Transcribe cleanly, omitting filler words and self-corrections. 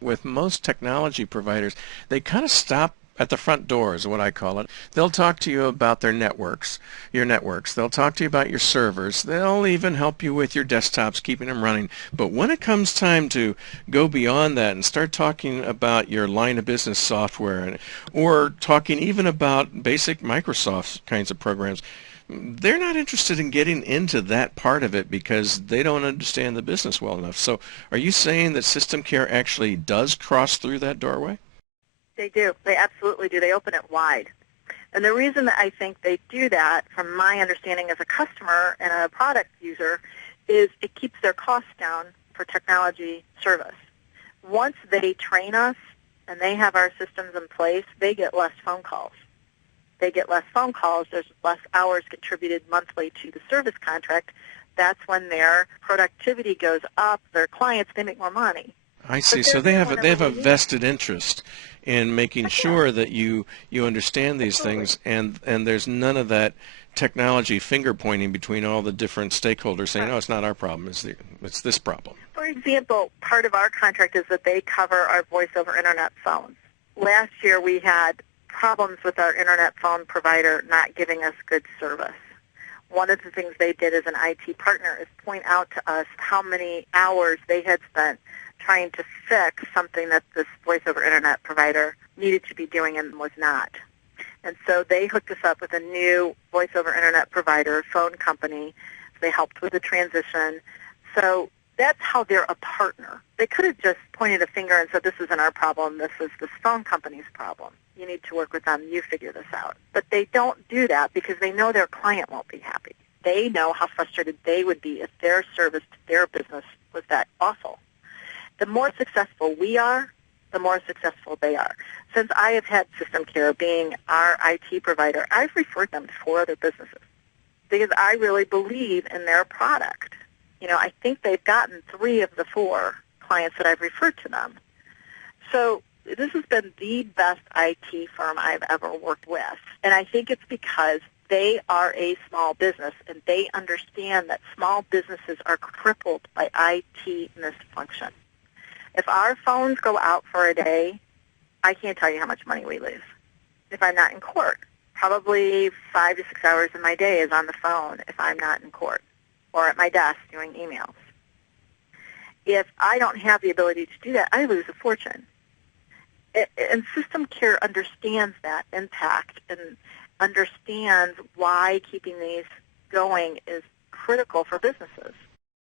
With most technology providers, they kind of stop at the front door is what I call it. They'll talk to you about their networks, your networks. They'll talk to you about your servers. They'll even help you with your desktops, keeping them running. But when it comes time to go beyond that and start talking about your line of business software or talking even about basic Microsoft kinds of programs, they're not interested in getting into that part of it because they don't understand the business well enough. So are you saying that system care actually does cross through that doorway? They do. They absolutely do. They open it wide. And the reason that I think they do that, from my understanding as a customer and a product user, is it keeps their costs down for technology service. Once they train us and they have our systems in place, they get less phone calls. They get less phone calls. There's less hours contributed monthly to the service contract. That's when their productivity goes up. Their clients, they make more money. I see. But So they're they there have they whenever have a we need them. vested interest in making Heck yeah, sure that you understand these absolutely. things, and there's none of that technology finger pointing between all the different stakeholders saying, "Oh, Correct. it's not our problem. It's this problem." For example, part of our contract is that they cover our voice over internet phones. Last year we had problems with our internet phone provider not giving us good service. One of the things they did as an IT partner is point out to us how many hours they had spent trying to fix something that this voice over internet provider needed to be doing and was not. And so they hooked us up with a new voice over internet provider, phone company. They helped with the transition. So that's how they're a partner. They could have just pointed a finger and said, this isn't our problem, this is this phone company's problem. You need to work with them, you figure this out. But they don't do that because they know their client won't be happy. They know how frustrated they would be if their service to their business was that awful. The more successful we are, the more successful they are. Since I have had System Care being our IT provider, I've referred them to 4 other businesses because I really believe in their product. I think they've gotten 3 of the 4 clients that I've referred to them. So this has been the best IT firm I've ever worked with. And I think it's because they are a small business and they understand that small businesses are crippled by IT misfunction. If our phones go out for a day, I can't tell you how much money we lose. If I'm not in court, probably 5 to 6 hours of my day is on the phone if I'm not in court or at my desk doing emails. If I don't have the ability to do that, I lose a fortune. And System Care understands that impact and understands why keeping these going is critical for businesses.